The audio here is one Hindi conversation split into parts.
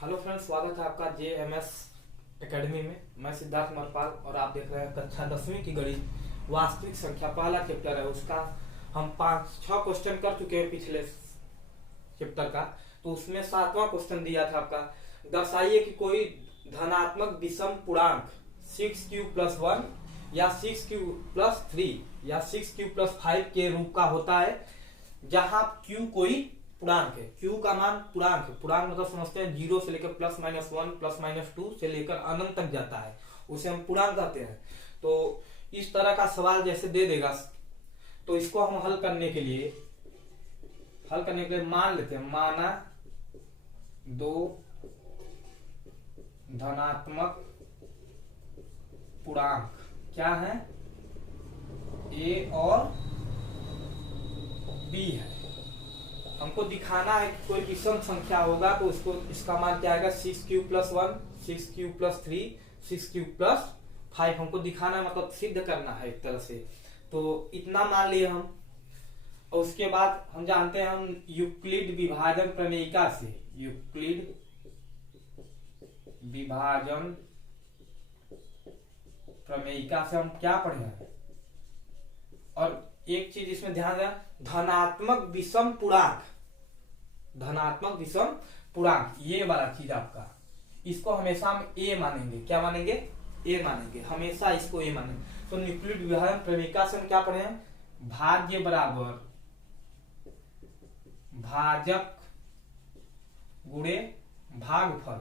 हेलो फ्रेंड्स, स्वागत है आपका JMS एकेडमी में। मैं सिद्धार्थ मरपाल और आप देख रहे हैं कक्षा 10वीं की गणित वास्तविक संख्या। पहला चैप्टर है, उसका हम 5-6 क्वेश्चन कर चुके हैं पिछले चैप्टर का। तो उसमें 7वां क्वेश्चन दिया था आपका, दर्शाइए कि कोई धनात्मक विषम पूर्णांक 6q+1 या 6q+3 या 6q+5 के रूप का होता है, जहां q कोई पूर्णांक है। q का मान पूर्णांक है। पूर्णांक मतलब समझते हैं 0 से लेकर +-1 +-2 से लेकर अनंत तक जाता है, उसे हम पूर्णांक कहते हैं। तो इस तरह का सवाल जैसे दे देगा तो इसको हम हल करने के लिए मान लेते हैं, माना दो धनात्मक पूर्णांक क्या है, a और b है। हमको दिखाना है कि कोई विषम संख्या होगा तो उसको इसका मान क्या आएगा, 6q+1 6q+3 6q+5 हमको दिखाना है, मतलब सिद्ध करना है एक तरह से। तो इतना मान लिए हम। और उसके बाद हम जानते हैं, हम यूक्लिड विभाजन प्रमेयिका से हम क्या पढ़े हैं। और एक चीज इसमें ध्यान दें, धनात्मक विषम पूर्णांक ये वाला चीज आपका, इसको हमेशा हम ए मानेंगे। क्या मानेंगे? ए मानेंगे, हमेशा इसको ए मानेंगे। तो न्यूक्लिड विभाजन प्रमेयिका से हम क्या पढ़े हैं, भाज्य बराबर भाजक गुणे भागफल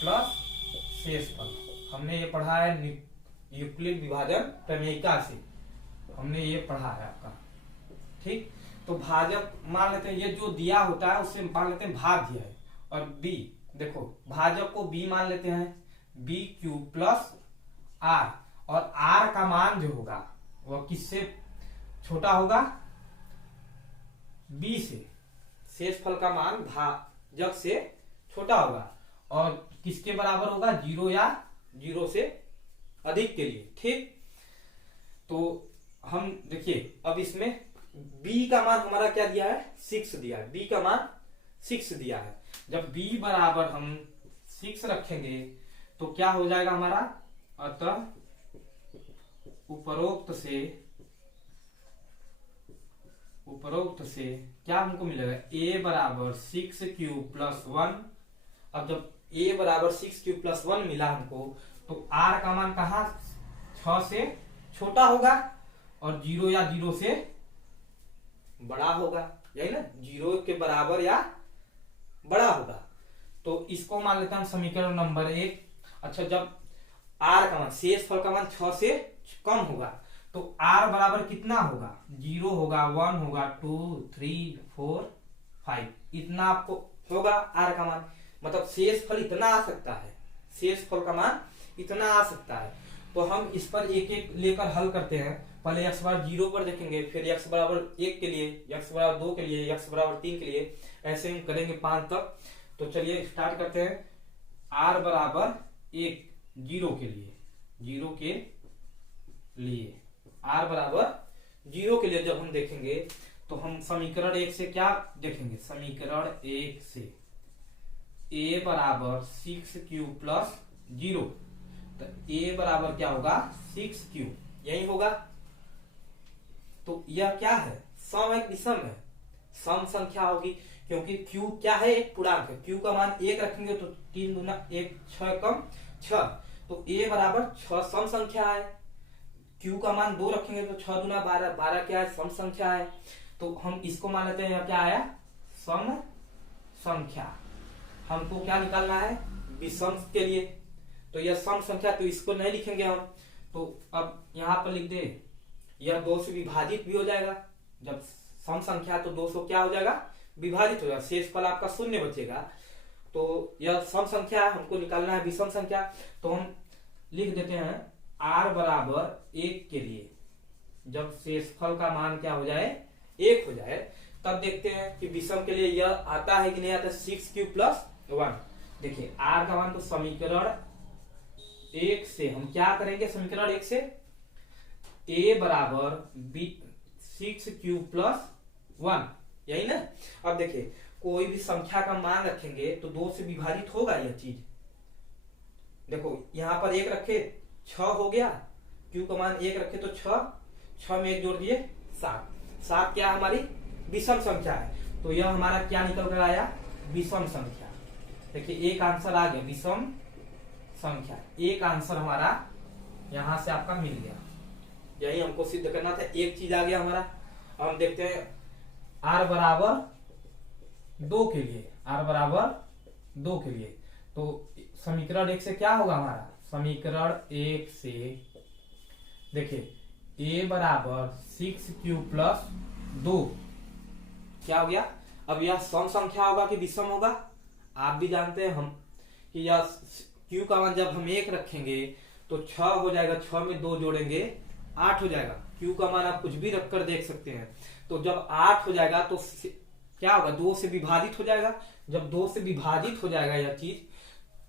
प्लस शेषफल। हमने ये पढ़ा है यूक्लिड विभाजन प्रमेयिका से, हमने ये पढ़ा है आपका। ठीक, तो भाजक मान लेते हैं, ये जो दिया होता है उससे मान लेते हैं भाज्य है। और b, देखो भाजक को b मान लेते हैं, bq+r। और r का मान जो होगा वह किससे छोटा होगा, b से। शेषफल का मान भाजक से छोटा होगा और किसके बराबर होगा, 0 या 0 से अधिक के लिए। ठीक, तो हम देखिए अब इसमें b का मान हमारा क्या दिया है, 6 दिया है। b का मान 6 दिया है। जब b बराबर हम 6 रखेंगे तो क्या हो जाएगा हमारा, अतः उपरोक्त से क्या हमको मिलेगा, a बराबर 6q+1। अब जब a बराबर 6q+1 मिला हमको, तो r का मान कहा 6 से छोटा होगा और 0 या 0 से बड़ा होगा, यही ना, 0 के बराबर या बड़ा होगा। तो इसको मान लेते हैं हम समीकरण नंबर 1। अच्छा, जब r का मान, शेषफल का मान 6 से कम होगा तो r बराबर कितना होगा, 0 होगा, 1 होगा, 2 3 4 5, इतना आपको होगा r का मान। मतलब शेषफल इतना आ सकता है, शेषफल का मान इतना आ सकता है। तो हम इस पर एक एक लेकर हल करते हैं। पहले x बराबर 0 पर देखेंगे, फिर x बराबर 1 के लिए, x बराबर 2 के लिए, x बराबर 3 के लिए, ऐसे हम करेंगे 5 तक। तो चलिए स्टार्ट करते हैं। r बराबर 1 0 के लिए r बराबर 0 के लिए जब हम देखेंगे तो हम समीकरण 1 से क्या देखेंगे, समीकरण 1 से a बराबर 6q+0, तो a बराबर क्या होगा, 6q, यही होगा। तो यह क्या है, सम है, विषम है, सम संख्या होगी, क्योंकि q क्या है, एक पूर्णांक है। q का मान 1 रखेंगे तो 3 दूना 1, 6 कम 6, तो a बराबर 6 सम संख्या है। q का मान 2 रखेंगे तो 6 दूना 12, 12 क्या है, सम संख्या है। तो हम इसको मान लेते हैं, यह क्या आया, सम संख्या। हमको क्या निकालना है, विषम के लिए। तो यह सम संख्या, तो इसको नहीं लिखेंगे हम, तो अब यहां पर लिख दे, यह 2 से विभाजित भी हो जाएगा। जब सम संख्या तो 200 क्या हो जाएगा, विभाजित हो जाएगा, शेषफल आपका 0 बचेगा। तो यह सम संख्या है, हमको निकालना है विषम संख्या। तो हम लिख देते हैं r बराबर 1 के लिए, जब शेषफल का मान क्या हो जाए, 1 हो जाए, तब देखते हैं कि विषम के लिए यह आता है कि नहीं आता, 6q+1। देखिए r का मान, तो समीकरण 1 से हम क्या करेंगे, समीकरण 1 से a बराबर 6q+1, यही ना। अब देखिए कोई भी संख्या का मान रखेंगे तो 2 से विभाजित होगा यह चीज। देखो यहाँ पर 1 रखे 6 हो गया, q का मान 1 रखे तो 6 में 1 जोड़ दिए 7 क्या हमारी विषम संख्या है, तो यह हमारा क्या निकल कर आया, विषम संख्या। देखिए एक आंसर आ गया विषम संख्या, एक आंसर हमारा यहां से आपका मिल गया। यही हमको सिद्ध करना था, एक चीज आ गया हमारा। अब हम देखते हैं r बराबर 2 के लिए, r बराबर 2 के लिए तो समीकरण 1 से क्या होगा हमारा, समीकरण 1 से देखिए a बराबर 6q प्लस 2 क्या हो गया। अब यह सम संख्या होगा कि विषम होगा, आप भी जानते हैं हम कि यह q का मान जब हम 1 रखेंगे तो 6 हो जाएगा, 6 में 2 जोड़ेंगे 8 हो जाएगा। q का मान आप कुछ भी रखकर देख सकते हैं, तो जब 8 हो जाएगा तो क्या होगा, 2 से विभाजित हो जाएगा। जब 2 से विभाजित हो जाएगा यह चीज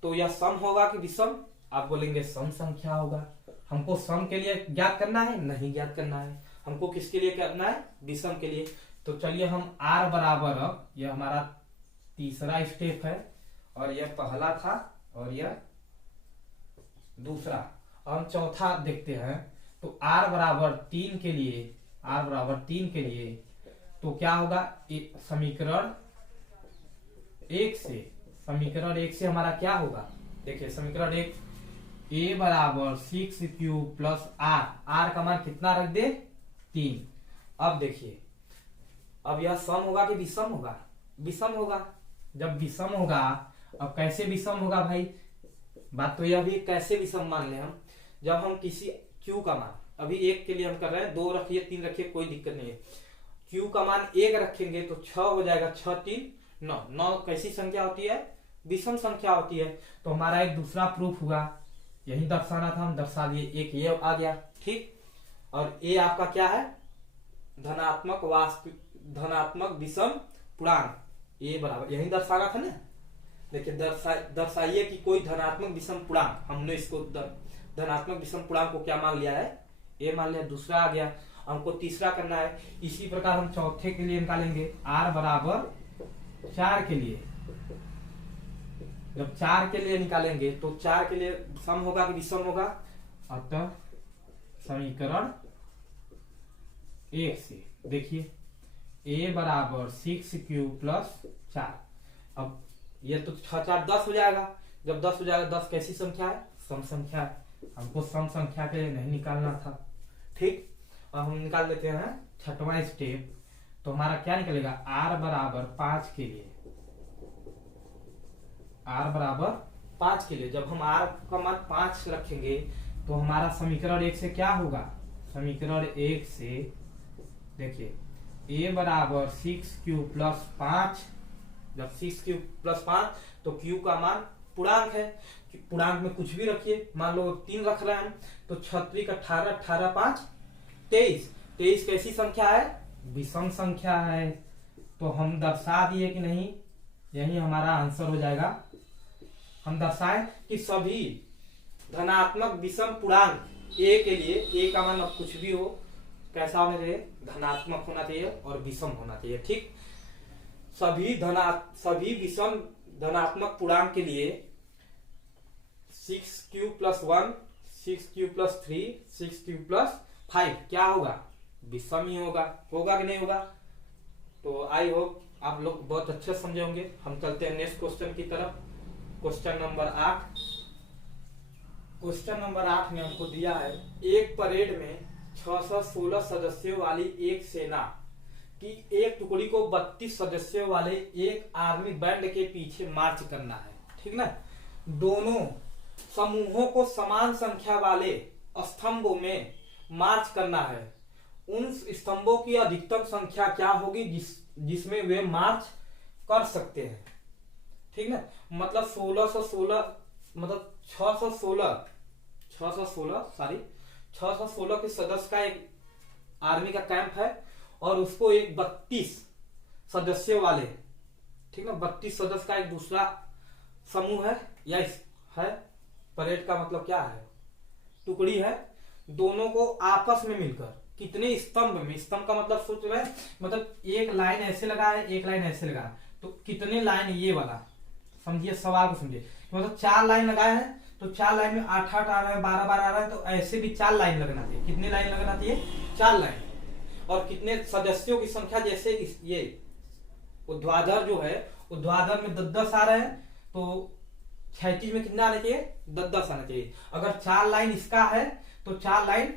तो यह सम होगा कि विषम, आप बोलेंगे सम संख्या होगा। हमको सम के लिए ज्ञात करना है, नहीं ज्ञात करना है, हमको किसके लिए करना है, विषम के लिए। तो चलिए हम r बराबर, अब यह हमारा तीसरा स्टेप है और यह पहला था और यह दूसरा। अब हम चौथा देखते हैं, तो r बराबर 3 के लिए, r बराबर 3 के लिए तो क्या होगा, समीकरण 1 से, समीकरण 1 से हमारा क्या होगा, देखिए समीकरण 1 a बराबर 6q प्लस r का मान कितना रख दे 3। अब देखिए अब यह सम होगा कि विषम होगा, विषम होगा। जब विषम होगा, अब कैसे विषम होगा भाई, बात तो यह भी कैसे विषम मान ले हम, जब हम किसी q का मान, अभी 1 के लिए हम कर रहे हैं, 2 रखिए 3 रखिए कोई दिक्कत नहीं है, q का मान 1 रखेंगे तो 6 हो जाएगा, 6 3 9, 9 कैसी संख्या होती है, विषम संख्या होती है। तो हमारा एक दूसरा प्रूफ हुआ, यही दर्शाना था, हम दर्शा दिए, एक ये आ गया ठीक। और ए आपका क्या है, धनात्मक वास्तविक, धनात्मक विषम पूर्णांक, ए बराबर यही दर्शाना था ना। देखिए दर्शाइए कि कोई धनात्मक विषम पूर्णांक, हमने इसको धनात्मक विषम पूर्णांक को क्या मान लिया है, ए मान लिया, दूसरा आ गया। हमको तीसरा करना है, इसी प्रकार हम चौथे के लिए निकालेंगे, r बराबर 4 के लिए। जब 4 के लिए निकालेंगे तो 4 के लिए सम होगा कि विषम होगा, अतः समीकरण 1 से देखिए a बराबर 6q प्लस 4। अब ये तो 6 4 10 हो जाएगा, जब 10 हो जाएगा, 10 कैसी संख्या है, सम संख्या है, हमको सम संख्या के लिए नहीं निकालना था ठीक। अब हम निकाल लेते हैं छठवां स्टेप, तो हमारा क्या निकलेगा, r बराबर 5 के लिए, r बराबर 5 के लिए जब हम r का मान 5 रखेंगे तो हमारा समीकरण 1 से क्या होगा, समीकरण 1 से देखिए a बराबर 6q प्लस 5, जब 6q प्लस 5 तो q का मान पूर्णांक है, पूर्णांक में कुछ भी रखिए, मान लो 3 रख रहे हैं तो 6 18 18 5 23, 23 कैसी संख्या है, विषम संख्या है। तो हम दर्शा दिए कि नहीं, यही हमारा आंसर हो जाएगा। हम दर्शाएं कि सभी धनात्मक विषम पूर्णांक ए के लिए, ए का मान अब कुछ भी हो, कैसा होना चाहिए, धनात्मक होना चाहिए और विषम होना चाहिए ठीक। सभी विषम धनात्मक पूर्णांक के लिए 6q plus 1, 6q plus 3, 6q plus 5 क्या होगा, विषम ही होगा कि नहीं होगा। तो आई होप आप लोग बहुत अच्छे समझे होंगे। हम चलते हैं नेक्स्ट क्वेश्चन की तरफ। क्वेश्चन नंबर 8, क्वेश्चन नंबर 8 में हमको दिया है, एक परेड में 616 सदस्यों वाली एक सेना की एक टुकड़ी को 32 सदस्यों वाले एक आर्मी बैंड के पीछे मार्च करना है ठीक ना। दोनों समूहों को समान संख्या वाले स्तंभों में मार्च करना है। उन स्तंभों की अधिकतम संख्या क्या होगी जिसमें वे मार्च कर सकते हैं ठीक ना। मतलब 1616 मतलब 616 के सदस्य का एक आर्मी का कैंप है और उसको एक 32 सदस्यों वाले ठीक ना, 32 सदस्य का एक दूसरा समूह है या है। परेड का मतलब क्या है, टुकड़ी है, दोनों को आपस में मिलकर कितने स्तंभ में, स्तंभ का मतलब सोच रहे हैं, मतलब एक लाइन ऐसे लगा है, एक लाइन ऐसे लगा है, तो कितने लाइन ये वाला, समझिए सवाल को समझिए, मतलब 4 लाइन लगाए हैं तो 4 लाइन में 8 8 आ रहा है, 12 12 आ रहा है, तो ऐसे भी 4 लाइन लगना चाहिए। कितने लाइन लगना चाहिए? 4 लाइन। और कितने सदस्यों की संख्या, जैसे ये ऊर्ध्वाधर जो है, ऊर्ध्वाधर में 10 10 आ रहे हैं, तो क्षैतिज में कितना आना चाहिए? 10 10 आना चाहिए। अगर 4 लाइन इसका है तो 4 लाइन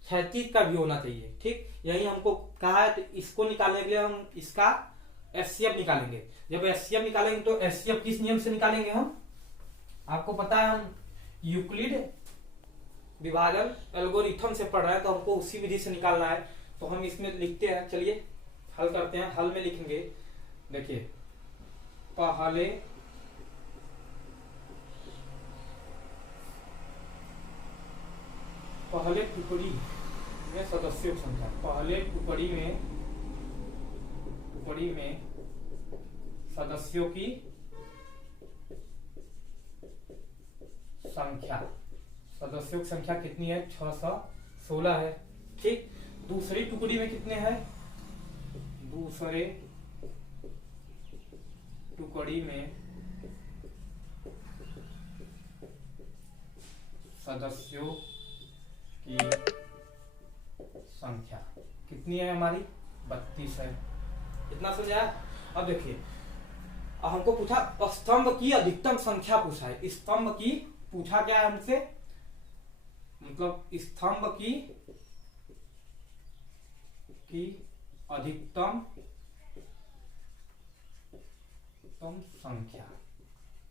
क्षैतिज का भी होना चाहिए। ठीक, यही हमको कहा है। तो इसको निकालने के लिए हम इसका एचसीएफ निकालेंगे। जब एचसीएफ निकालेंगे तो एचसीएफ किस नियम से निकालेंगे हम? आपको पता है, हम यूक्लिड विभाजन एल्गोरिथम से पढ़ रहे हैं, तो हमको उसी विधि से निकालना है। तो हम इसमें लिखते हैं, चलिए हल करते हैं। हल में लिखेंगे, देखिए पहले टुकड़ी में सदस्यों की संख्या, पहले टुकड़ी में सदस्यों की संख्या, सदस्यों की संख्या कितनी है? 616 है। ठीक, दूसरी टुकड़ी में कितने हैं? दूसरे टुकड़ी में सदस्यों की संख्या कितनी है हमारी? 32 है। इतना समझा? अब देखिए, हमको पूछा स्तंभ की अधिकतम संख्या पूछा है। स्तंभ की पूछा क्या है हमसे? मतलब स्तंभ की अधिकतम संख्या,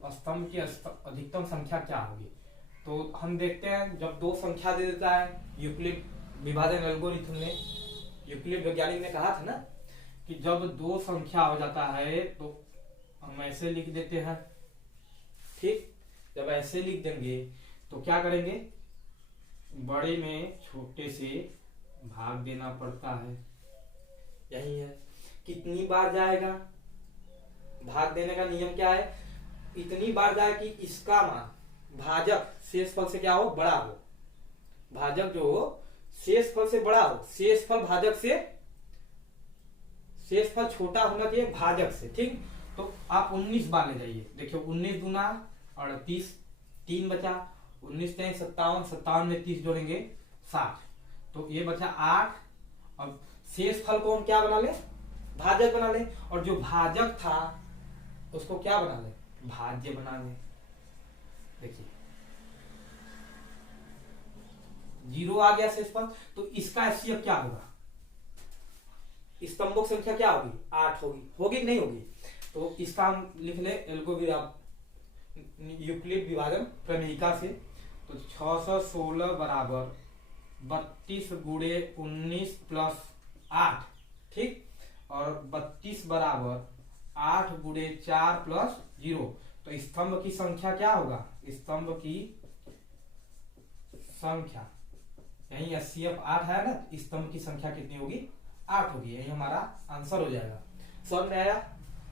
स्तंभ की अधिकतम संख्या क्या होगी? तो हम देखते हैं, जब 2 संख्या दे देता है यूक्लिड विभाजन एल्गोरिथम ने, यूक्लिड वैज्ञानिक ने कहा था ना कि जब 2 संख्या हो जाता है तो हम ऐसे लिख देते हैं। ठीक, जब ऐसे लिख देंगे तो क्या करेंगे? बड़े में छोटे से भाग देना पड़ता है। यही है। कितनी बार जाएगा? भाग देने का नियम क्या है? इतनी बार जाए कि इसका मान भाजक शेषफल से क्या हो? बड़ा हो। भाजक जो हो शेषफल से बड़ा हो, शेषफल भाजक से, शेषफल छोटा होना चाहिए भाजक से। ठीक, तो आप 19 बार ले जाइए। देखिए 19 दूना 38, 3 बचा, 19 3 57, 57 में 30 जोड़ेंगे 60, तो ये बचा 8। अब शेषफल को हम क्या बना ले? भाजक बना ले। और जो भाजक था उसको क्या बना ले? भाज्य बना ले। देखिए 0 आ गया शेषफल, तो इसका एचसीएफ क्या होगा? स्तंभों की संख्या क्या होगी? 8 होगी। होगी कि नहीं होगी? तो इसका हम लिख ले यूक्लिड विभाजन प्रमेयिका से। तो 616 बराबर 32 गुणे 19 प्लस 8। ठीक, और 32 बराबर 8 गुणे 4 प्लस 0। तो स्तंभ की संख्या क्या होगा? स्तंभ की संख्या, यही एचसीएफ 8 है ना, स्तंभ की संख्या कितनी होगी? 8 होगी। यही हमारा आंसर हो जाएगा। समझ में आया?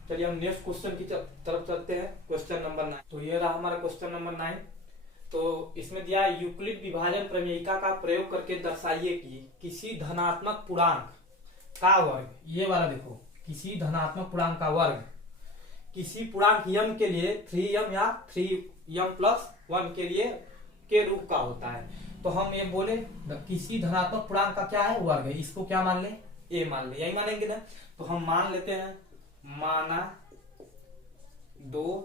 चलिए हम नेक्स्ट क्वेश्चन की तरफ चलते हैं। Question number 9। तो ये रहा हमारा क्वेश्चन नंबर 9। तो इसमें दिया है यूक्लिड विभाजन प्रमेयिका का प्रयोग करके दर्शाइए कि किसी धनात्मक पूर्णांक का वर्ग, ये वाला देखो, किसी धनात्मक पूर्णांक का वर्ग किसी पूर्णांक m के लिए 3m या 3m+1 के लिए के रूप का होता है। तो हम ये बोले किसी धनात्मक पूर्णांक का क्या है? वर्ग है। इसको क्या मान ले? a मान ले। यही मानेंगे ना? तो हम मान लेते हैं, माना 2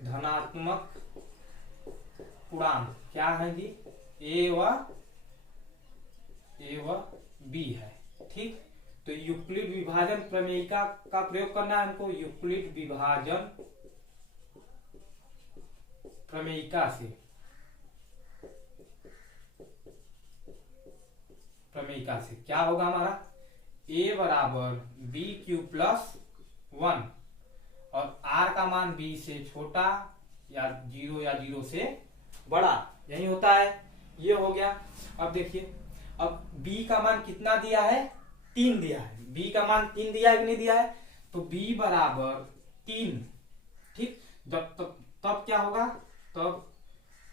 धनात्मक पूर्णांक क्या है जी? a व b है। ठीक, तो यूक्लिड विभाजन प्रमेयिका का प्रयोग करना है हमको। यूक्लिड विभाजन प्रमेयिका से, क्या होगा हमारा? a बराबर b³ + 1 और r का मान b से छोटा या 0 से बड़ा, यही होता है। ये हो गया। अब देखिए, अब b का मान कितना दिया है? 3 दिया है। b का मान 3 दिया है कि नहीं दिया है? तो b बराबर 3। ठीक, जब तब क्या होगा? तब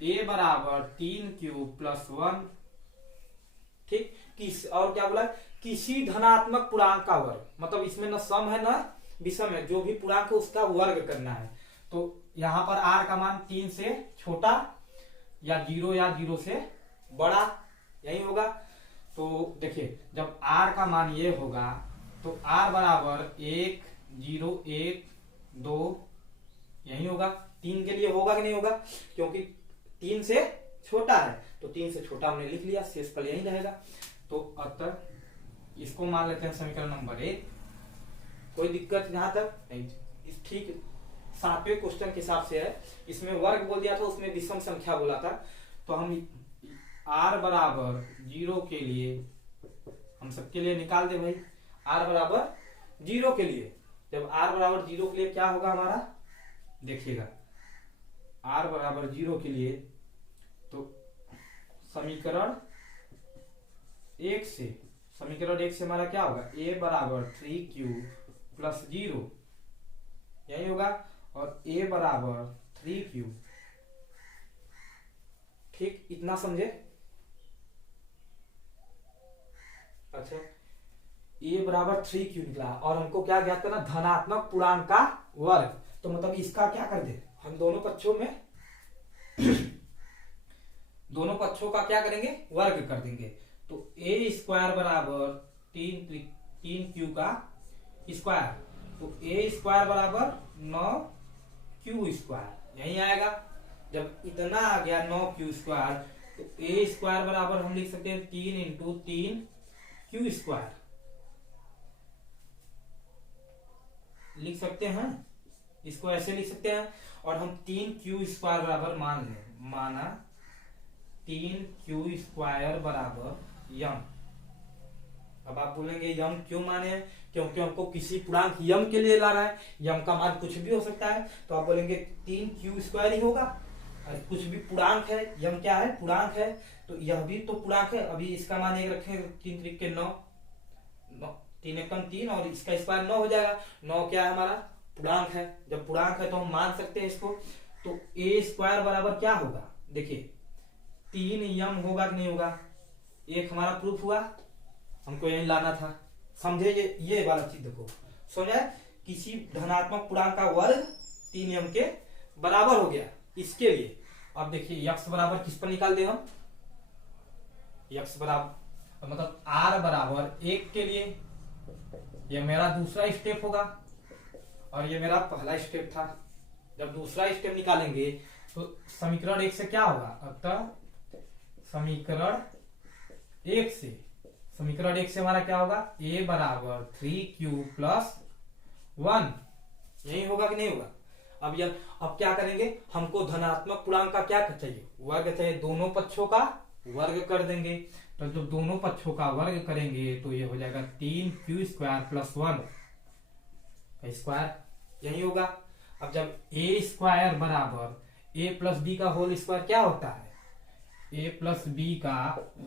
a बराबर 3³ + 1। ठीक, किस और क्या बोला? किसी धनात्मक पूर्णांक का वर्ग, मतलब इसमें न सम है न विषम है, जो भी पूर्णांक है उसका वर्ग करना है। तो यहाँ पर r का मान 3 से छोटा या 0 से बड़ा, यही होगा। तो देखिए जब r का मान ये होगा तो r बराबर 1 0 1 2 यही होगा। 3 के लिए होगा कि नहीं होगा, क्योंकि 3 से छोटा है, तो 3 से छोटा हमने लिख लिया, शेषफल यही रहेगा। तो अतः इसको मान लेते हैं समीकरण नंबर 1। कोई दिक्कत यहां तक नहीं, ठीक 7वें क्वेश्चन के हिसाब से है। इसमें वर्ग बोल दिया था, उसमें विषम संख्या बोला था। तो हम r बराबर 0 के लिए हम सबके लिए निकाल दे भाई। r बराबर 0 के लिए, जब r बराबर 0 के लिए क्या होगा हमारा, देखिएगा r बराबर 0 के लिए तो समीकरण 1 से हमारा क्या होगा, a बराबर 3q प्लस 0 यही होगा, और a बराबर 3q। ठीक, इतना समझे। अच्छा, a बराबर 3q निकला और हमको क्या ज्ञात करना, धनात्मक पूर्णांक का वर्ग। तो मतलब इसका क्या कर दे, हम दोनों पक्षों में दोनों पक्षों का क्या करेंगे, वर्ग कर देंगे। तो a स्क्वायर बराबर 3q का स्क्वायर, तो a स्क्वायर बराबर 9q स्क्वायर यही आएगा। जब इतना आ गया 9q स्क्वायर, तो a स्क्वायर बराबर हम लिख सकते हैं 3 इंटू 3q स्क्वायर लिख सकते हैं, इसको ऐसे लिख सकते हैं। और हम 3q स्क्वायर बराबर माना 3q स्क्वायर बराबर यम। अब आप बोलेंगे यम क्यों माने हैं, क्योंकि हमको किसी पूर्णांक यम के लिए लाना है, यम का मान कुछ भी हो सकता है। तो आप बोलेंगे 3q स्क्वायर ही होगा, और कुछ भी पूर्णांक है, यम क्या है, पूर्णांक है, तो यह भी तो पूर्णांक है। अभी इसका मान एक रखेंगे 3 त्रिक के 9, 3 एकम 3 और इसका स्क्वायर 9 हो जाएगा। 9 क्या है हमारा, पूर्णांक है। जब पूर्णांक है तो हम मान सकते हैं इसको। तो a स्क्वायर बराबर क्या होगा, देखिए 3 यम होगा कि नहीं होगा, एक हमारा प्रूफ हुआ, हमको यही लाना था। समझे ये वाला चीज देखो, समझे, किसी धनात्मक पूर्णांक का वर्ग 3 यम के बराबर हो गया, इसके लिए। अब देखिए x बराबर किस पर निकाल दे हम, x बराबर मतलब r बराबर 1 के लिए, ये मेरा दूसरा स्टेप होगा और ये मेरा पहला स्टेप था। जब दूसरा स्टेप निकालेंगे तो समीकरण 1 से क्या होगा, अतः समीकरण 1 से हमारा क्या होगा, a बराबर 3q प्लस 1 यही होगा कि नहीं होगा। अब क्या करेंगे, हमको धनात्मक पूर्णांक का क्या चाहिए, वर्ग चाहिए, दोनों पक्षों का वर्ग कर देंगे। तो जब दोनों पक्षों का वर्ग करेंगे तो ये हो जाएगा 3q स्क्वायर प्लस 1 स्क्वायर यही होगा। अब जब a स्क्वायर बराबर a प्लस बी का होल स्क्वायर क्या होता है, a प्लस बी का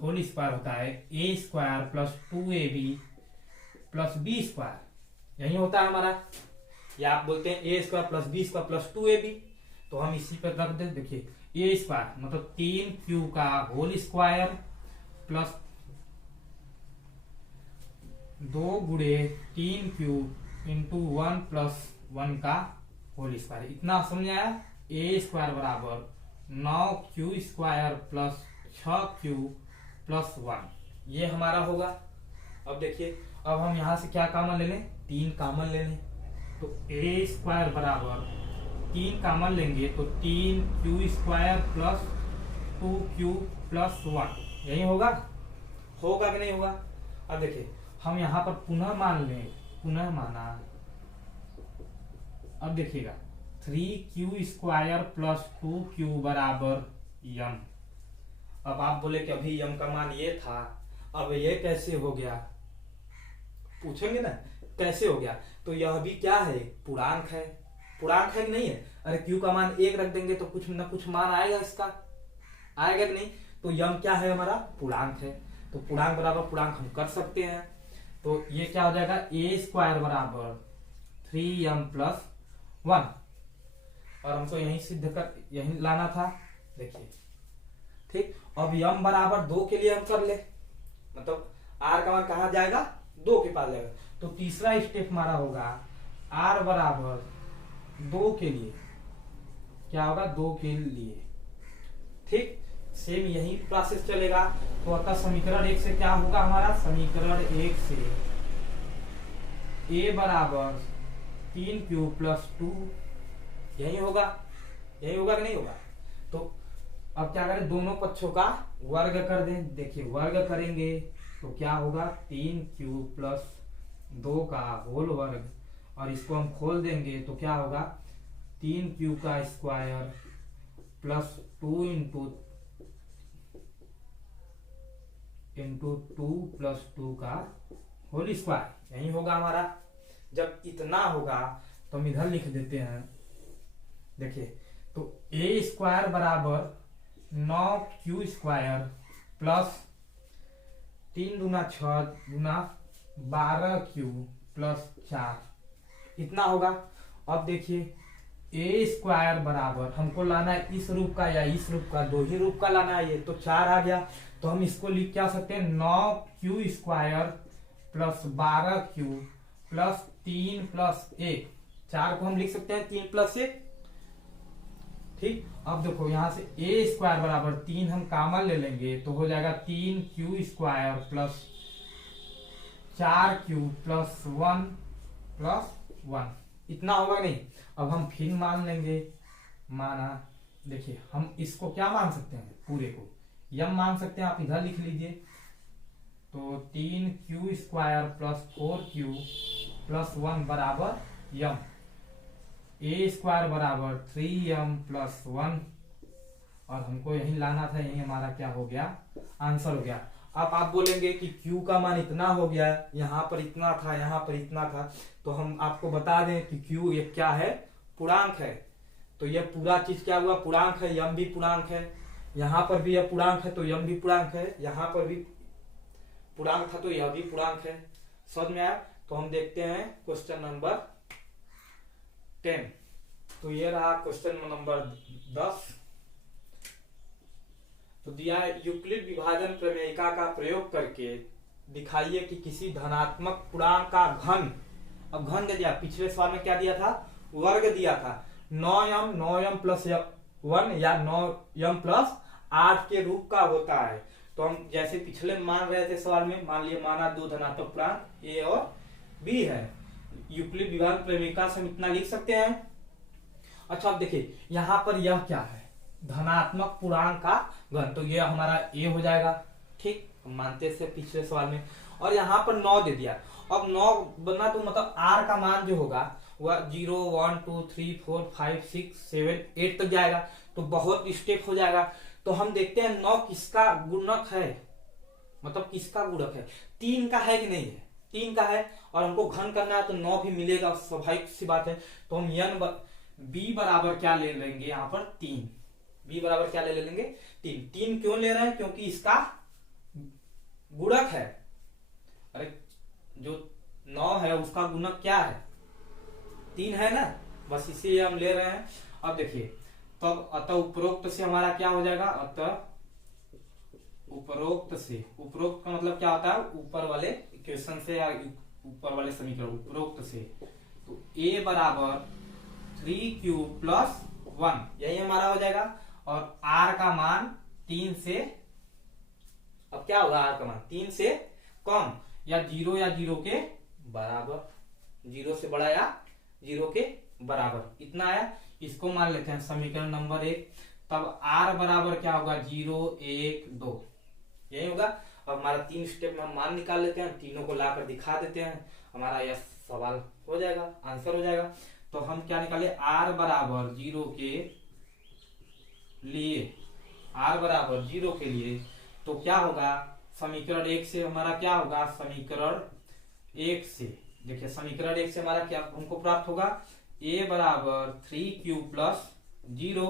होल स्क्वायर होता है a square plus 2ab plus b square यही होता है हमारा। या आप बोलते हैं a square plus b square plus 2ab, तो हम इसी पर रख दे। देखिए a स्क्वायर मतलब 3q का होल स्क्वायर प्लस 2 गुणे 3q इंटू 1 प्लस 1 का होल स्क्वायर, इतना समझ आया। a स्क्वायर बराबर 9q square plus 6q plus 1 ये हमारा होगा। अब देखिए, अब हम यहां से क्या कॉमन ले लें, 3 कॉमन ले लें। तो a स्क्वायर बराबर 3 कॉमन लेंगे तो 3q square plus 2q plus 1 यही होगा कि नहीं होगा। अब देखिए हम यहाँ पर पुनः मान लें, पुनः माना, अब देखिएगा 3q स्क्वायर प्लस 2q बराबर यम। अब आप बोले कि अभी यम का मान ये था, अब ये कैसे हो गया, पूछेंगे ना कैसे हो गया। तो यह भी क्या है, पूर्णांक है कि नहीं है। अरे q का मान 1 रख देंगे तो कुछ ना कुछ मान आएगा, इसका आएगा कि नहीं। तो यम क्या है हमारा, पूर्णांक है। तो पूर्णांक बराबर पूर्णांक हम कर सकते हैं। तो ये क्या हो जाएगा, a स्क्वायर बराबर 3m प्लस 1, और हमको यही सिद्ध कर यही लाना था। देखिए ठीक, अब m बराबर 2 के लिए हम कर ले, मतलब आर का मान कहाँ जाएगा, 2 के पास जाएगा। तो तीसरा स्टेप हमारा होगा आर बराबर 2 के लिए, क्या होगा, 2 के लिए। ठीक, सेम यही प्रोसेस चलेगा। तो अतः समीकरण 1 से क्या होगा हमारा, समीकरण 1 से a बराबर 3q प्लस 2, यही होगा, यही होगा कि नहीं होगा। तो अब क्या करें, दोनों पक्षों का वर्ग कर दें। देखिए वर्ग करेंगे तो क्या होगा, 3q प्लस 2 का होल वर्ग, और इसको हम खोल देंगे तो क्या होगा, 3q का स्क्वायर प्लस 2 इंटू 2 प्लस 2 का होल स्क्वायर, यही होगा हमारा। जब इतना होगा तो हम इधर लिख देते हैं। देखिए तो a स्क्वायर बराबर 9q स्क्वायर प्लस 3 दूना 6 दूना 12q प्लस 4, इतना होगा। अब देखिए a स्क्वायर बराबर हमको लाना है इस रूप का या इस रूप का, 2 ही रूप का लाना है, ये तो 4 आ गया। तो हम इसको लिख क्या सकते हैं, 9q square plus 12q plus 3 plus 1, 4 को हम लिख सकते हैं 3 प्लस 1। ठीक, अब देखो यहां से a स्क्वायर बराबर 3 हम कॉमन ले लेंगे तो हो जाएगा 3q square plus 4q plus 1 plus 1, इतना होगा नहीं। अब हम फिर मान लेंगे, माना, देखिए हम इसको क्या मान सकते हैं, पूरे को यम मान सकते हैं, आप इधर लिख लीजिए। तो 3q square plus 4q plus 1 बराबर यम, a स्क्वायर बराबर 3m प्लस 1, और हमको यही लाना था, यही हमारा क्या हो गया, आंसर हो गया। अब आप बोलेंगे कि q का मान इतना हो गया, यहाँ पर इतना था, यहाँ पर इतना था, तो हम आपको बता दें कि q ये क्या है, पूर्णांक है। तो ये पूरा चीज क्या हुआ, पूर्णांक है, यम भी पूर्णांक है, यहाँ पर भी यह पूर्णांक है तो यम भी पूर्णांक है, यहाँ पर भी पूर्णांक था तो यह भी पूर्णांक है। समझ में आया। तो हम देखते हैं क्वेश्चन नंबर 10। तो ये रहा क्वेश्चन नंबर 10। तो दिया है, यूक्लिड विभाजन प्रमेयिका का प्रयोग करके दिखाइए कि किसी धनात्मक पूर्णांक का घन, अब घन दे दिया, पिछले सवाल में क्या दिया था, वर्ग दिया था, 9m प्लस 1 या 9m प्लस 8 के रूप का होता है। तो हम जैसे पिछले मान रहे थे सवाल में, मान लिया माना 2 धनात्मक पूर्णांक a और b है, यूक्लिड विभाजन प्रमेयिका से हम इतना लिख सकते हैं। अच्छा अब देखिए यहाँ पर यह क्या है, धनात्मक पूर्णांक का घन, तो ये हमारा a हो जाएगा। ठीक, मानते से पिछले सवाल में, और यहाँ पर 9 दे दिया। अब 9 बनना तो मतलब r का मान जो होगा वह 0 1 2 3 4 5 6 7 8 तक जाएगा, तो बहुत स्टेप हो जाएगा। तो हम देखते हैं 9 किसका गुणक है, मतलब किसका गुणक है, 3 का है कि नहीं है, 3 का है, और हमको घन करना है तो 9 भी मिलेगा, स्वाभाविक सी बात है। तो हम b बराबर क्या ले लेंगे, यहाँ पर 3, b बराबर क्या ले लेंगे, 3। 3 क्यों ले रहे हैं, क्योंकि इसका गुणक है, अरे जो 9 है उसका गुणक क्या है, 3 है ना, बस इसीलिए हम ले रहे हैं। अब देखिए तब अतः उपरोक्त से हमारा क्या हो जाएगा, अतः उपरोक्त से, उपरोक्त का मतलब क्या होता है, ऊपर वाले इक्वेशन से या ऊपर वाले समीकरण, उपरोक्त से। तो a बराबर 3q प्लस 1, यही हमारा हो जाएगा, और r का मान 3 से, अब क्या होगा, r का मान 3 से कम या 0 के बराबर, 0 से बड़ा या 0 के बराबर, इतना आया। इसको मान लेते हैं समीकरण नंबर 1। तब r बराबर क्या होगा, 0 1 2, यही होगा। अब हमारा 3 स्टेप में हम मान निकाल लेते हैं, तीनों को लाकर दिखा देते हैं, हमारा यह सवाल हो जाएगा, आंसर हो जाएगा। तो हम क्या निकाले, r बराबर 0 के लिए, r बराबर 0 के लिए, तो क्या होगा, समीकरण 1 से हमारा क्या होगा, समीकरण 1 से, देखिए समीकरण 1 से हमारा क्या हमको प्राप्त होगा, a बराबर 3q प्लस 0,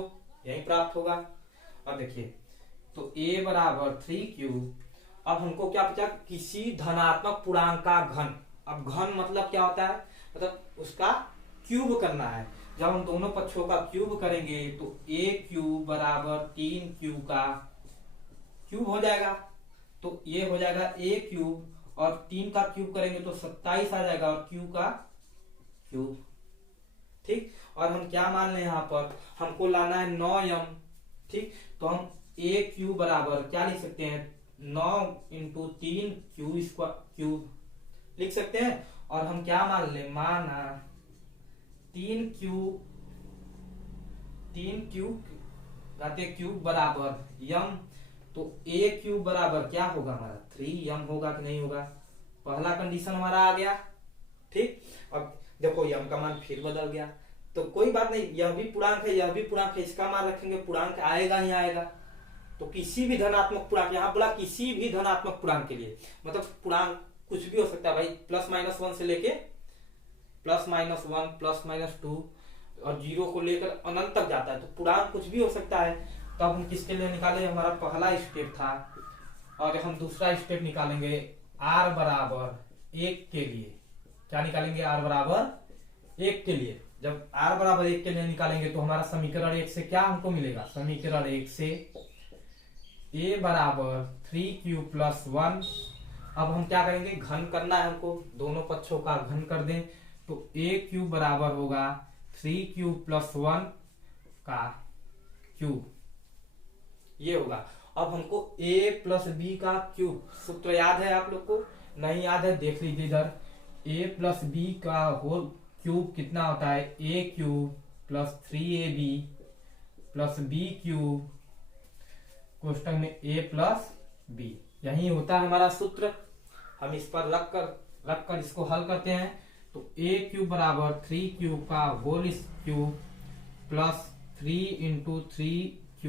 यही प्राप्त होगा। अब देखिए तो a बराबर 3q, अब हमको क्या बचा, किसी धनात्मक पूर्णांक का घन। अब घन मतलब क्या होता है, मतलब उसका क्यूब करना है। जब हम दोनों पक्षों का क्यूब करेंगे तो a क्यूब बराबर 3q का क्यूब हो जाएगा, तो ये हो जाएगा a क्यूब, और 3 का क्यूब करेंगे तो 27 आ जाएगा और क्यू का क्यूब। ठीक, और हम क्या मान लें यहाँ पर, हमको लाना है 9m। ठीक, तो हम ए क्यू बराबर क्या लिख सकते हैं, 9 इंटू 3 क्यू स्क्वायर क्यूब लिख सकते हैं। और हम क्या मान लें, माना 3 क्यूब घाते क्यूब बराबर यम। तो ए क्यूब बराबर क्या होगा हमारा 3m होगा कि नहीं होगा, पहला कंडीशन हमारा आ गया। ठीक, अब देखो यम का मान फिर बदल गया, तो कोई बात नहीं, यह भी पूर्णांक है यह भी पूर्णांक है, इसका मान रखेंगे, पूर्णांक आएगा ही आएगा। तो किसी भी धनात्मक पूर्णांक, यहाँ बोला किसी भी धनात्मक पूर्णांक के लिए, मतलब पूर्णांक कुछ भी हो सकता है भाई, +-1 से लेके +-1 +-2 और 0 को लेकर अनंत तक जाता है, तो पूर्णांक कुछ भी हो सकता है। तो अब हम किसके लिए निकाले, हमारा पहला स्टेप था, और हम दूसरा स्टेप निकालेंगे r बराबर 1 के लिए। क्या निकालेंगे, r बराबर 1 के लिए। जब r बराबर 1 के लिए निकालेंगे तो हमारा समीकरण 1 से क्या हमको मिलेगा, समीकरण 1 से a बराबर 3q + 1। अब हम क्या करेंगे, घन करना है हमको, दोनों पक्षों का घन कर दें, तो a क्यूब बराबर होगा 3q + 1 का क्यूब, ये होगा। अब हमको a + b का क्यूब, सूत्र याद है आप लोग को, नहीं याद है देख लीजिए इधर, a + b का होल क्यूब कितना होता है, a cube + 3ab + b cube कोष्टक में a + b, यही होता है हमारा सूत्र। हम इस पर रख कर इसको हल करते हैं, तो a क्यूब बराबर 3q का होल क्यूब + 3 × 3q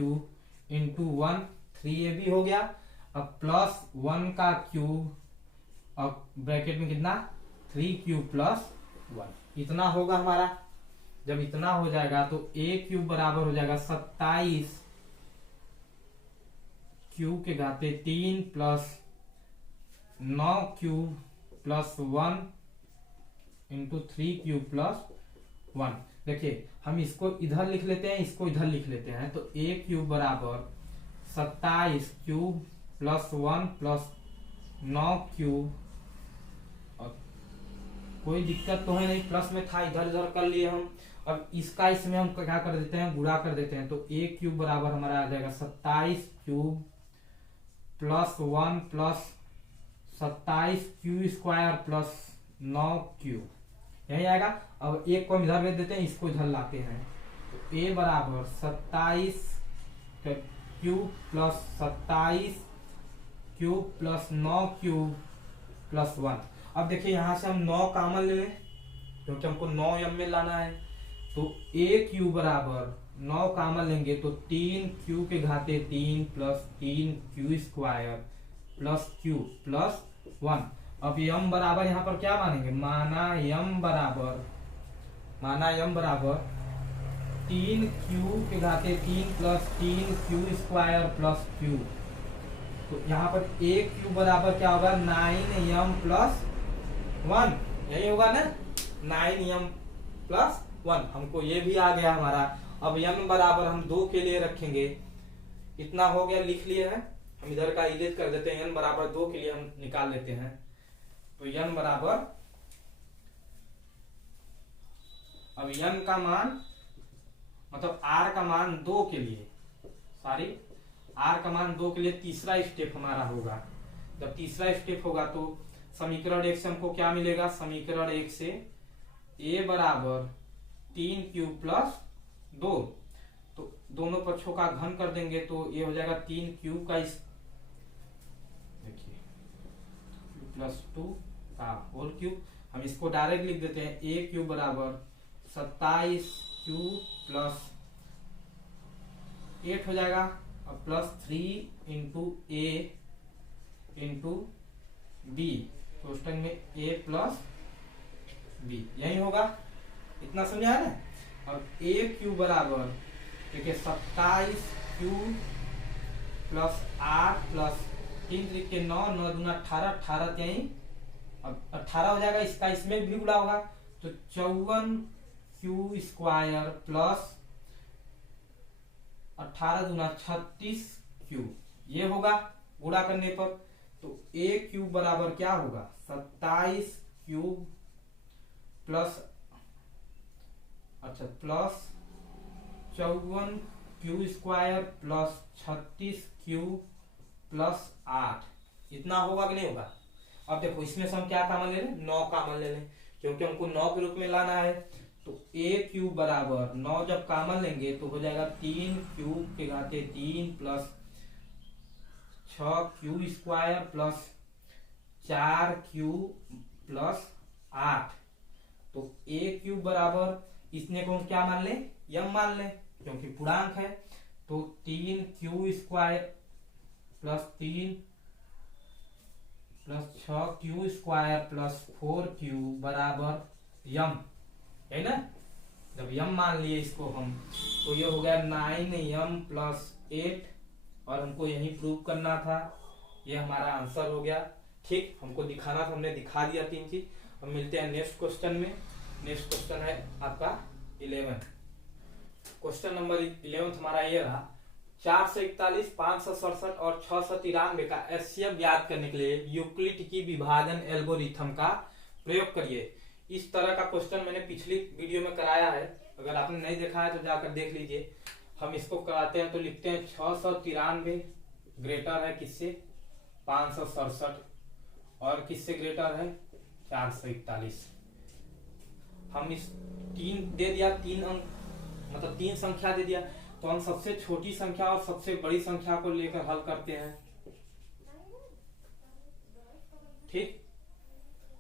× 1 3ab हो गया। अब +1 का क्यूब और ब्रैकेट में कितना 3q + 1, इतना होगा हमारा। जब इतना हो जाएगा तो a क्यूब बराबर हो जाएगा 27 q के घाते 3 + 9q + 1 × 3q + 1। देखिए हम इसको इधर लिख लेते हैं, इसको इधर लिख लेते हैं, तो a क्यूब बराबर 27 क्यूब + 1 + 9 क्यूब, और कोई दिक्कत तो है नहीं, प्लस में था इधर उधर कर लिए हम। अब इसका इसमें हम क्या कर देते हैं, गुणा कर देते हैं, तो a क्यूब बराबर हमारा आ जाएगा 27 क्यूब + 1 + 27q² + 9q, यही आएगा। अब एक को हम इधर भेज देते हैं, इसको इधर लाते हैं, तो a बराबर 27 क्यूब + 27q + 9q + 1। अब देखिए यहां से हम 9 कॉमन ले लें, क्योंकि हमको 9m में लाना है, तो a क्यूब बराबर 9 कॉमन लेंगे तो 3q के घाते 3 + 3q² + q + 1। अब m बराबर यहाँ पर क्या मानेंगे, माना m बराबर 3q के घाते 3 + 3q² + q। तो यहाँ पर a क्यूब बराबर क्या होगा, 9m + 1, यही होगा ना, 9m + 1। हमको ये भी आ गया हमारा। अब m बराबर हम 2 के लिए रखेंगे, इतना हो गया, लिख लिए हैं। हम इधर का इलेज कर देते हैं, n बराबर 2 के लिए हम निकाल लेते हैं, तो n बराबर, अब n का मान मतलब r का मान 2 के लिए, r का मान 2 के लिए तीसरा स्टेप हमारा होगा। जब तीसरा स्टेप होगा तो समीकरण 1 से हमको क्या मिलेगा, समीकरण 1 से a बराबर 3q + 2, तो दोनों पक्षों का घन कर देंगे तो ये हो जाएगा 3q का देखिए + 2 का होल क्यूब। हम इसको डायरेक्ट लिख देते हैं, a क्यूब बराबर 27q + 8 हो जाएगा, अब +3 × a × b कोष्टक में a + b, यही होगा। इतना समझा है ना। अब a क्यूब बराबर देखिए 27q + 8 + 3 × 3 = 9, 9 × 2 = 18, 18 यही, अब 18 हो जाएगा, इसका इसमें भी गुणा होगा, तो 54q² + 18 × 2 = 36q, ये होगा गुणा करने पर। तो ए क्यूब बराबर क्या होगा 27 क्यूब प्लस, अच्छा plus 54 Q square plus 36 Q plus 8, इतना होगा कि नहीं होगा। अब देखो इसमें से हम क्या कॉमन ले लें, 9 कॉमन ले लें, क्योंकि हमको 9 के रूप में लाना है। तो ए क्यूब बराबर 9 जब कॉमन लेंगे तो हो जाएगा 3 क्यूब के घाते 3 plus 6 Q square plus 4 Q plus 8। तो ए क्यूब बराबर इसने को हम क्या मान लें, यम मान लें, क्योंकि पूर्णांक है। तो 3 Q square plus 3 plus 6 Q square plus 4 Q बराबर यम, है ना। जब यम मान लिए इसको हम, तो ये हो गया 9m प्लस 8, और हमको यही प्रूव करना था। ये हमारा आंसर हो गया। ठीक, हमको दिखाना था, हमने दिखा दिया 3 चीज। अब मिलते हैं नेक्स्ट क्वेश्चन में। नेक्स्ट क्वेश्चन है आपका 11। क्वेश्चन नंबर 11 हमारा ये रहा, 441, 567 और 693 का एचसीएफ ज्ञात करने के लिए यूक्लिड की विभाजन एल्गोरिथम का प्रयोग करिए। इस तरह का क्वेश्चन मैंने पिछली वीडियो में कराया है, अगर आपने नहीं देखा है तो जाकर देख लीजिए। हम इसको कराते हैं तो लिखते हैं 693 ग्रेटर है किससे, 567, और किससे ग्रेटर है 441। हम इस 3 दे दिया, 3 अंक मतलब 3 संख्या दे दिया, तो हम सबसे छोटी संख्या और सबसे बड़ी संख्या को लेकर हल करते हैं। ठीक,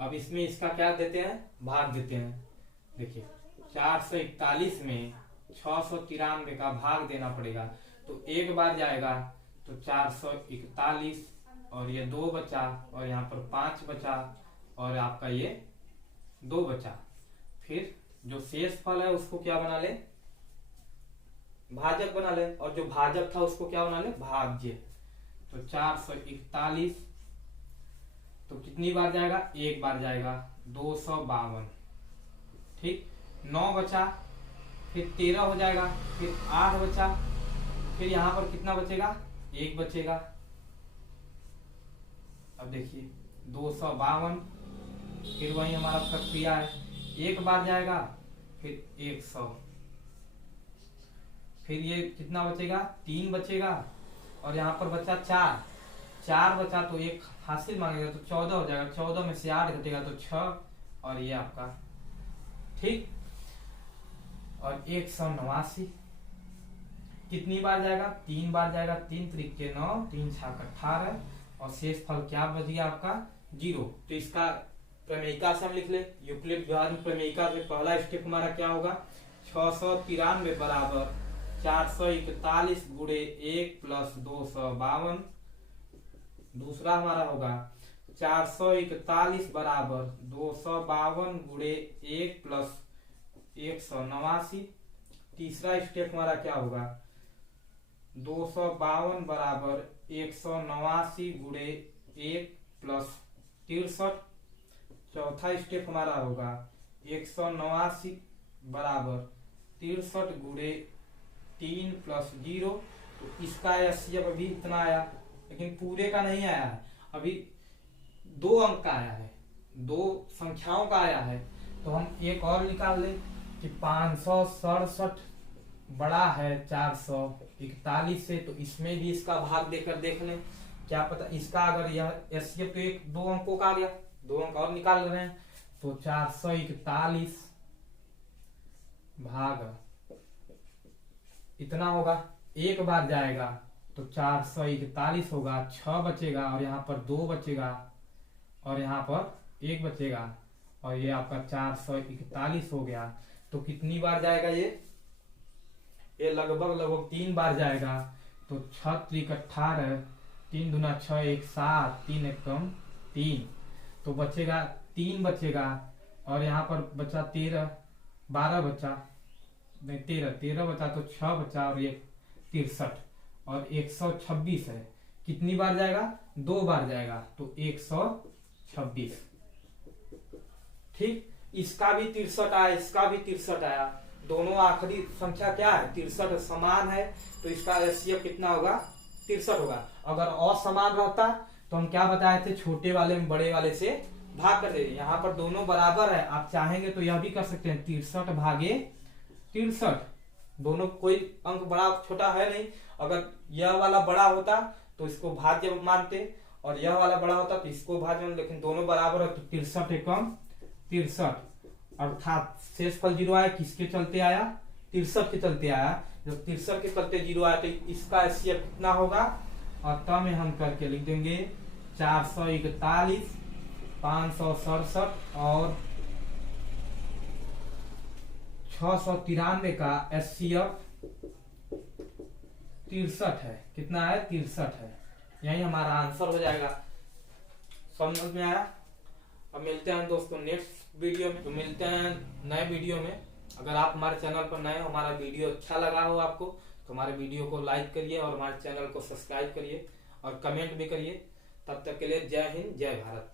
अब इसमें इसका क्या देते हैं, भाग देते हैं। देखिए 441 में 693 का भाग देना पड़ेगा, तो एक बार जाएगा तो 441, और ये 2 बचा, और यहाँ पर 5 बचा, और आपका ये 2 बचा। फिर जो शेष फल है उसको क्या बना ले, भाजक बना ले, और जो भाजक था उसको क्या बना ले, भाज्य। तो 441 तो कितनी बार जाएगा, एक बार जाएगा, 252। ठीक, 9 बचा, फिर 13 हो जाएगा, फिर 8 बचा, फिर यहां पर कितना बचेगा, 1 बचेगा। अब देखिए 252, फिर वही हमारा प्रक्रिया है, एक बार जाएगा, फिर 100, फिर ये कितना बचेगा, 3 बचेगा, और यहाँ पर बचा 4 बचा, तो एक हासिल मांगेगा तो 14 हो जाएगा, 14 में से 8 घटेगा तो 6, और ये आपका। ठीक, और 189 कितनी बार जाएगा, 3 बार जाएगा, 3 त्रिक के 9, 3 छाक 18, और शेष फल क्या बच गया आपका 0। तो इसका प्रमेयिका से हम लिख ले, यूक्लिड विभाजन प्रमेयिका में पहला स्टेप हमारा क्या होगा, 693 बराबर 441 गुणे 1 प्लस 252। दूसरा हमारा होगा 441 बराबर 252 गुणे 1 प्लस 189। तीसरा स्टेप हमारा क्या होगा, 252 बराबर 189 गुणे 1 प्लस 63। चौथा स्टेप हमारा होगा 189 बराबर 63 गुणे 3 प्लस 0। तो इसका एचसीएफ अभी इतना आया, लेकिन पूरे का नहीं आया है, अभी 2 अंक का आया है, 2 संख्याओं का आया है। तो हम एक और निकाल लें कि 567 बड़ा है 441 से, तो इसमें भी इसका भाग देकर देख लें, क्या पता इसका अगर यह एचसीएफ तो 2 अंकों का आ गया, 2 अंक और निकाल रहे हैं। तो 441 भाग इतना होगा, एक बार जाएगा तो 441 होगा, 6 बचेगा, और यहाँ पर 2 बचेगा, और यहाँ पर 1 बचेगा, और ये आपका 441 हो गया। तो कितनी बार जाएगा ये लगभग 3 बार जाएगा। तो 6 त्रिक 18, 3 दूना 6, 1 7, 3 एकम 3, तो बचेगा 3 बचेगा, और यहाँ पर बचा 13, 12 बचा, नहीं 13 बचा, तो 6 बचा, और ये 63, और 126 है। कितनी बार जाएगा, 2 बार जाएगा, तो 126। ठीक, इसका भी 63 आया, इसका भी 63 आया, दोनों आखिरी संख्या क्या है 63 समान है, तो इसका एचसीएफ कितना होगा 63 होगा। अगर असमान रहता तो हम क्या बताए थे, छोटे वाले में बड़े वाले से भाग कर दे। यहाँ पर दोनों बराबर है, आप चाहेंगे तो यह भी कर सकते हैं 63 भागे 63, दोनों कोई अंक बड़ा छोटा है नहीं। अगर यह वाला बड़ा होता तो इसको भाज्य मानते और यह वाला बड़ा होता तो इसको भाज्य मानते, लेकिन दोनों बराबर है तो 63 एकम 63, अर्थात शेष फल 0 आया, किसके चलते आया, 63 के चलते आया। जब 63 के चलते 0 आया तो इसका एचसीएफ कितना होगा, अतः में हम करके लिख देंगे 441, 567 और 693 का एचसीएफ 63 है। कितना है, 63 है। यही हमारा आंसर हो जाएगा। समझ में आया। अब मिलते हैं दोस्तों नेक्स्ट वीडियो में, तो मिलते हैं नए वीडियो में। अगर आप हमारे चैनल पर नए हो, हमारा वीडियो अच्छा लगा हो आपको, तो हमारे वीडियो को लाइक करिए और हमारे चैनल को सब्सक्राइब करिए और कमेंट भी करिए। तब तक के लिए जय हिंद, जय भारत।